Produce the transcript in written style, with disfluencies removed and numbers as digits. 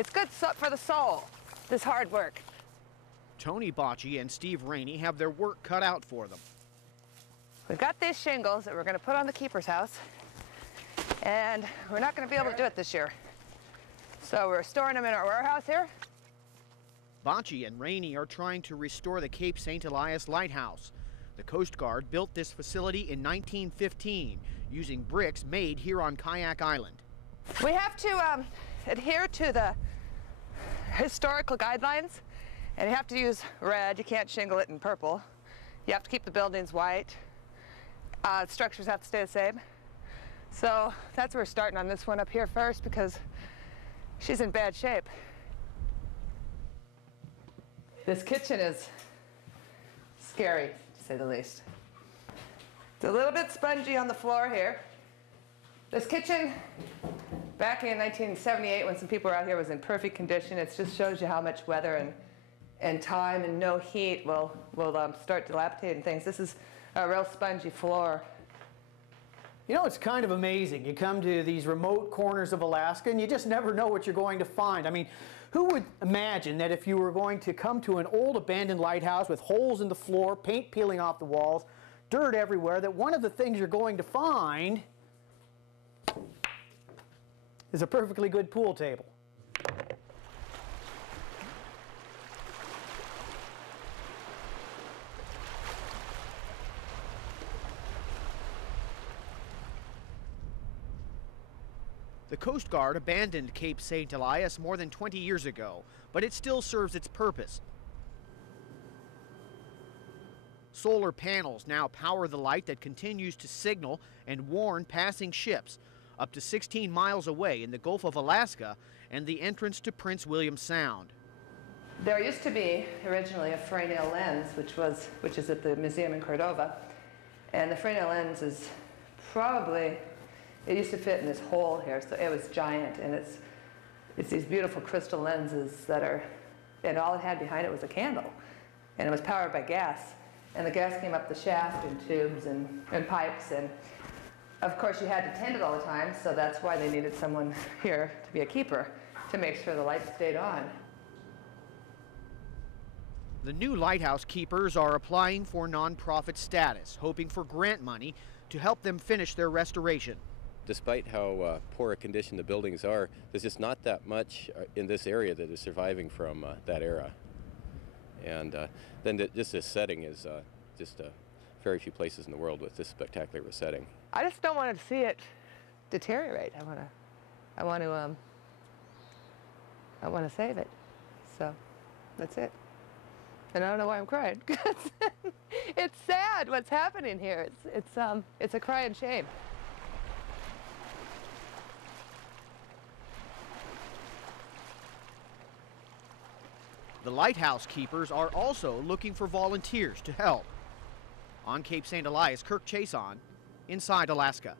It's good for the soul, this hard work. Tony Bocci and Steve Rainey have their work cut out for them. We've got these shingles that we're going to put on the keeper's house, and we're not going to be able to do it this year. So we're storing them in our warehouse here. Bocci and Rainey are trying to restore the Cape St. Elias Lighthouse. The Coast Guard built this facility in 1915 using bricks made here on Kayak Island. We have to adhere to the historical guidelines, and you have to use red. You can't shingle it in purple. You have to keep the buildings white. Structures have to stay the same. So that's where we're starting on this one up here first, because she's in bad shape. This kitchen is scary, to say the least. It's a little bit spongy on the floor here. This kitchen, back in 1978, when some people were out here, was in perfect condition. It just shows you how much weather and time and no heat will start dilapidating things. This is a real spongy floor. You know, it's kind of amazing. You come to these remote corners of Alaska and you just never know what you're going to find. I mean, who would imagine that if you were going to come to an old abandoned lighthouse with holes in the floor, paint peeling off the walls, dirt everywhere, that one of the things you're going to find is a perfectly good pool table. The Coast Guard abandoned Cape St. Elias more than 20 years ago, but it still serves its purpose. Solar panels now power the light that continues to signal and warn passing ships up to 16 miles away in the Gulf of Alaska and the entrance to Prince William Sound. There used to be originally a Fresnel lens, which is at the museum in Cordova, and the Fresnel lens is probably, it used to fit in this hole here, so it was giant, and it's these beautiful crystal lenses that are, and all it had behind it was a candle, and it was powered by gas, and the gas came up the shaft in tubes and pipes, and of course you had to tend it all the time, so that's why they needed someone here to be a keeper, to make sure the light stayed on. The new lighthouse keepers are applying for nonprofit status, hoping for grant money to help them finish their restoration. Despite how poor a condition the buildings are, there's just not that much in this area that is surviving from that era. And then just this setting is just very few places in the world with this spectacular a setting. I just don't want to see it deteriorate. I want to save it. So that's it. And I don't know why I'm crying. It's sad what's happening here. It's a crying shame. The lighthouse keepers are also looking for volunteers to help. On Cape St. Elias, Kirk Chason, Inside Alaska.